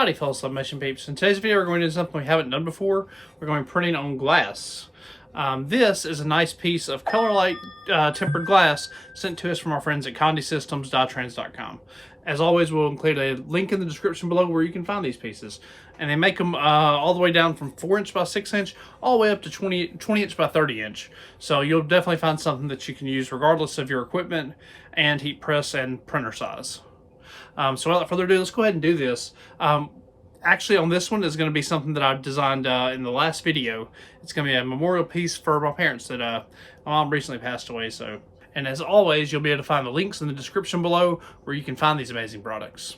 Howdy fellow sublimation peeps. In today's video we're going to do something we haven't done before. We're going to be printing on glass. This is a nice piece of Colorlyte tempered glass sent to us from our friends at condisystems.trans.com. As always, we'll include a link in the description below where you can find these pieces. And they make them all the way down from 4" by 6" all the way up to 20" by 30". So you'll definitely find something that you can use regardless of your equipment and heat press and printer size. So without further ado, let's go ahead and do this. Actually, on this one is going to be something that I designed in the last video. It's going to be a memorial piece for my parents that my mom recently passed away. And as always, you'll be able to find the links in the description below where you can find these amazing products.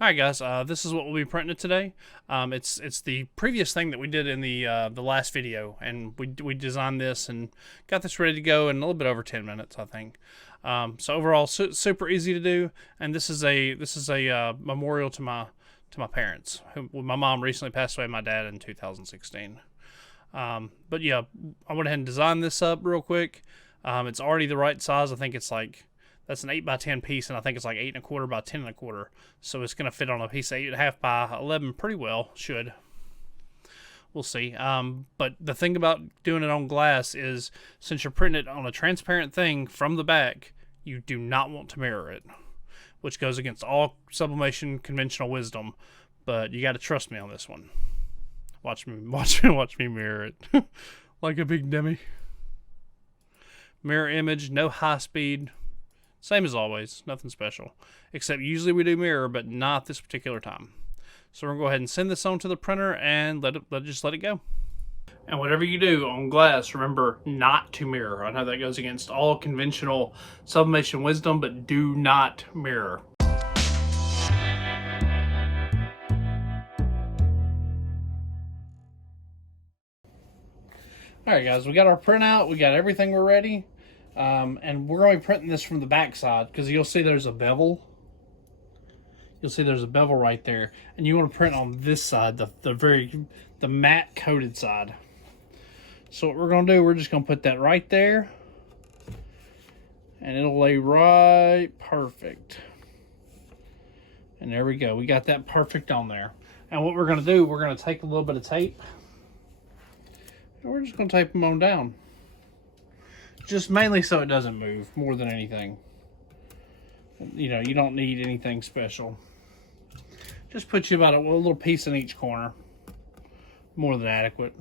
Alright guys, this is what we'll be printing today. It's the previous thing that we did in the last video, and we designed this and got this ready to go in a little bit over 10 minutes, I think. So overall, super easy to do, and this is a memorial to my parents. My mom recently passed away, my dad in 2016. But yeah, I went ahead and designed this up real quick. It's already the right size. I think it's like, that's an 8 by 10 piece, and I think it's like 8 1/4 by 10 1/4. So it's going to fit on a piece of 8 1/2 by 11 pretty well. Should. We'll see. But the thing about doing it on glass is, since you're printing it on a transparent thing from the back, you do not want to mirror it, which goes against all sublimation conventional wisdom. But you got to trust me on this one. Watch me mirror it like a big dummy. Mirror image, no high speed. Same as always, nothing special. Except usually we do mirror, but not this particular time. So we're going to go ahead and send this on to the printer and just let it go. And whatever you do on glass, remember not to mirror. I know that goes against all conventional sublimation wisdom, but do not mirror. Alright guys, we got our printout, we got everything we're ready. And we're going to be printing this from the back side, because you'll see there's a bevel. You'll see there's a bevel right there, and you want to print on this side, the matte coated side. So what we're going to do, we're just going to put that right there, and it'll lay right perfect. And there we go, we got that perfect on there. And what we're going to do, we're going to take a little bit of tape, and we're just going to tape them on down. Just mainly so it doesn't move, more than anything. You know, you don't need anything special. Just put you about a little piece in each corner. More than adequate.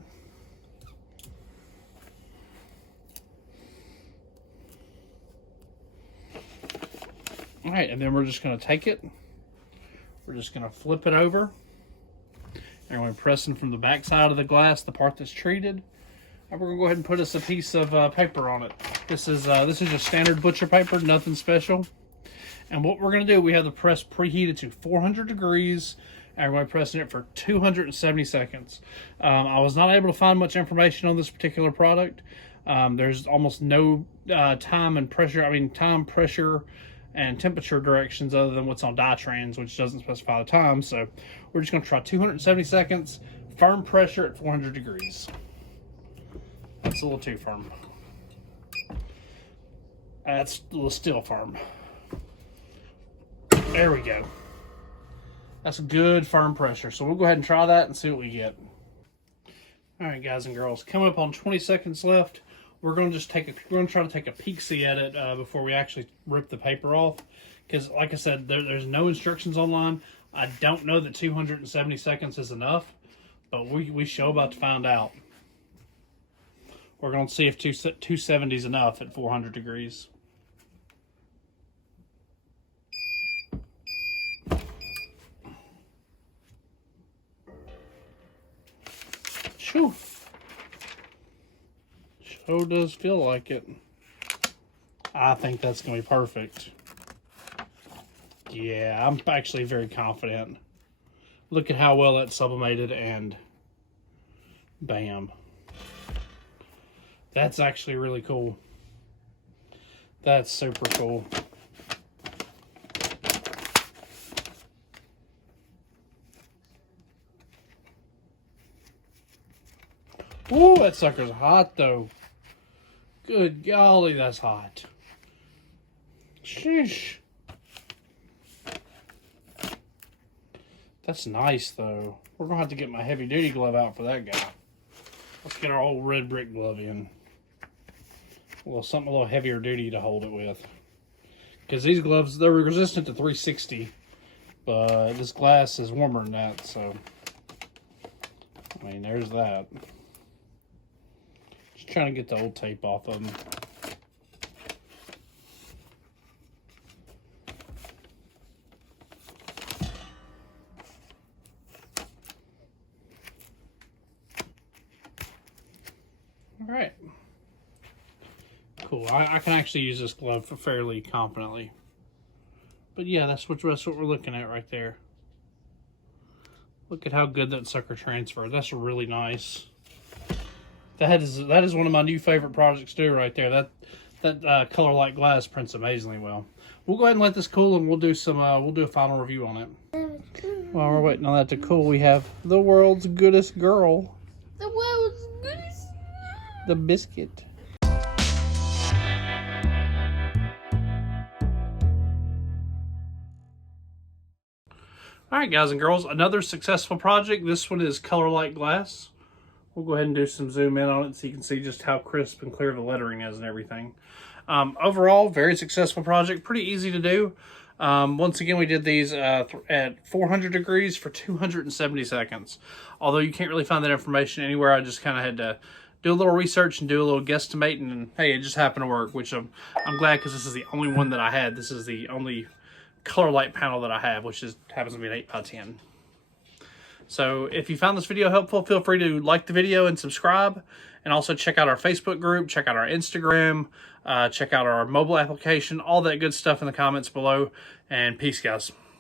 Alright, and then we're just going to take it. We're just going to flip it over. And we're pressing from the back side of the glass, the part that's treated. And we're gonna go ahead and put us a piece of paper on it. This is just standard butcher paper, nothing special. And what we're gonna do, we have the press preheated to 400 degrees, and we're going to be pressing it for 270 seconds. I was not able to find much information on this particular product. There's almost no time, pressure, and temperature directions other than what's on Dytrans, which doesn't specify the time. So we're just gonna try 270 seconds, firm pressure at 400 degrees. That's a little too firm. That's a little still firm. There we go. That's good firm pressure. So we'll go ahead and try that and see what we get. Alright guys and girls, coming up on 20 seconds left. We're going to try to take a peek-see at it before we actually rip the paper off. Because like I said, there's no instructions online. I don't know that 270 seconds is enough, but we show about to find out. We're going to see if 270 is enough at 400 degrees. Shoo. Sure does feel like it. I think that's going to be perfect. Yeah, I'm actually very confident. Look at how well that's sublimated, and bam. That's actually really cool. That's super cool. Ooh, that sucker's hot though. Good golly, that's hot. Sheesh. That's nice, though. We're going to have to get my heavy-duty glove out for that guy. Let's get our old red brick glove in. Something a little heavier duty to hold it with. Because these gloves, they're resistant to 360. But this glass is warmer than that, so... I mean, there's that. Just trying to get the old tape off of them. All right. Cool. I can actually use this glove fairly confidently. But yeah, that's what we're looking at right there. Look at how good that sucker transfers. That's really nice. That is one of my new favorite projects to do right there. That Colorlyte Glass prints amazingly well. We'll go ahead and let this cool, and we'll do a final review on it. While we're waiting on that to cool, we have the world's goodest girl. The world's goodest. The biscuit. Alright guys and girls, another successful project. This one is Colorlyte Glass. We'll go ahead and do some zoom in on it so you can see just how crisp and clear the lettering is and everything. Overall, very successful project. Pretty easy to do. Once again, we did these at 400 degrees for 270 seconds. Although you can't really find that information anywhere, I just kind of had to do a little research and do a little guesstimating, and hey, it just happened to work, which I'm glad, because this is the only one that I had. This is the only Colorlyte panel that I have, which happens to be an 8x10. So if you found this video helpful, feel free to like the video and subscribe, and also check out our Facebook group, check out our Instagram, check out our mobile application, all that good stuff in the comments below, and peace guys.